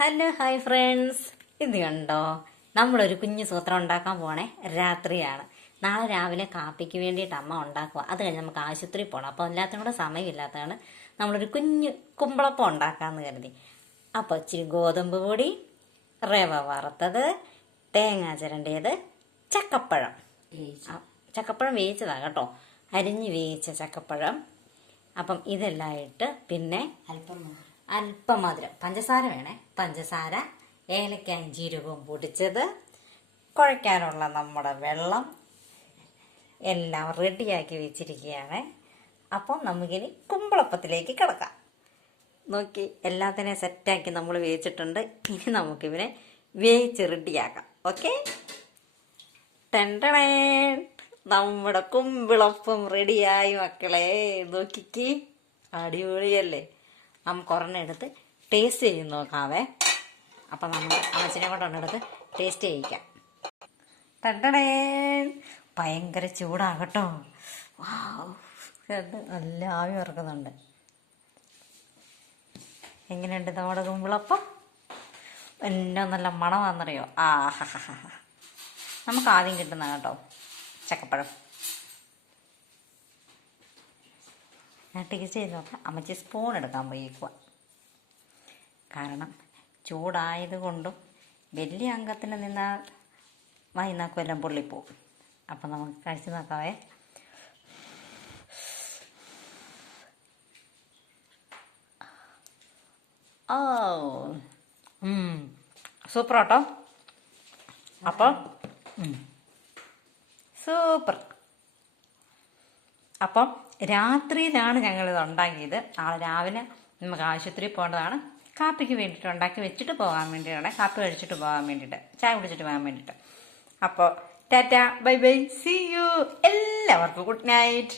Hello hi friends, ഇത് കണ്ടോ, നമ്മളൊരു കുഞ്ഞു സൂത്രം ഉണ്ടാക്കാൻ പോണേ. രാത്രിയാണ്. നാളെ രാവിലെ കാപ്പിക്ക് വേണ്ടിയിട്ട് അമ്മ ഉണ്ടാക്കുക. അത് കഴിഞ്ഞ് നമുക്ക് ആശുപത്രി പോകണം. അപ്പോൾ എല്ലാത്തിനും കൂടെ സമയമില്ലാത്തതാണ് നമ്മളൊരു കുഞ്ഞു കുമ്പളപ്പം ഉണ്ടാക്കാമെന്ന് കരുതി. അപ്പോൾ ഇച്ചിരി ഗോതമ്പ് പൊടി, റവ വറുത്തത്, തേങ്ങ ചിരണ്ടിയത്, ചക്കപ്പഴം. ചക്കപ്പഴം വേവിച്ചതാണ് കേട്ടോ, അരിഞ്ഞ് വേവിച്ച ചക്കപ്പഴം. അപ്പം ഇതെല്ലാം ഇട്ട് പിന്നെ അല്പം മധുരം, പഞ്ചസാര വേണേ, പഞ്ചസാര, ഏലക്കായും ജീരകവും പൊടിച്ചത്, കുഴയ്ക്കാനുള്ള നമ്മുടെ വെള്ളം എല്ലാം റെഡിയാക്കി വെച്ചിരിക്കുകയാണ്. അപ്പം നമുക്കിനി കുമ്പളപ്പത്തിലേക്ക് കിടക്കാം. നോക്കി, എല്ലാത്തിനെയും സെറ്റാക്കി നമ്മൾ വേവിച്ചിട്ടുണ്ട്. ഇനി നമുക്കിവനെ വേവിച്ച് റെഡിയാക്കാം. ഓക്കെ, ടെൻഡണേ, നമ്മുടെ കുമ്പിളപ്പം റെഡിയായി മക്കളെ. നോക്കിക്ക്, അടിപൊളിയല്ലേ. നമുക്ക് ഒരെണ്ണം എടുത്ത് ടേസ്റ്റ് ചെയ്ത് നോക്കാവേ. അപ്പം നമ്മൾ അമ്മച്ചിനെ കൊണ്ടൊന്നെടുത്ത് ടേസ്റ്റ് ചെയ്യിക്കാം. ടണ്ടടേ, ഭയങ്കര ചൂടാകട്ടോ. നല്ല ആവി വറക്കുന്നുണ്ട്. എങ്ങനെയുണ്ട് നമ്മുടെ കുമ്പിളപ്പം? എന്നെ നല്ല മണമാണെന്നറിയോ? നമുക്ക് ആദ്യം കിട്ടുന്ന കേട്ടോ ചക്കപ്പഴം. ഞാൻ ടേസ്റ്റ് ചെയ്ത് നോക്കാം. അമ്മച്ചി സ്പൂൺ എടുക്കാൻ പോയിക്കുക. കാരണം ചൂടായത് കൊണ്ടും വലിയ അംഗത്തിന് നിന്നാൽ വൈകുന്നേരം എല്ലാം പൊള്ളിപ്പോവും. അപ്പം നമുക്ക് കഴിച്ച് നോക്കാവേ. സൂപ്പർ കേട്ടോ. അപ്പം സൂപ്പർ. അപ്പം രാത്രിയിലാണ് ഞങ്ങളിത് ഉണ്ടാക്കിയത്. നാളെ രാവിലെ നമുക്ക് ആശുപത്രിയിൽ പോകേണ്ടതാണ്. കാപ്പിക്ക് വേണ്ടിയിട്ട് ഉണ്ടാക്കി വെച്ചിട്ട് പോകാൻ വേണ്ടിയിട്ടാണ്, കാപ്പി കഴിച്ചിട്ട് പോകാൻ വേണ്ടിയിട്ട്, ചായ കുടിച്ചിട്ട് പോകാൻ വേണ്ടിയിട്ട്. അപ്പോൾ tata, bye bye, see you. എല്ലാവർക്കും ഗുഡ് നൈറ്റ്.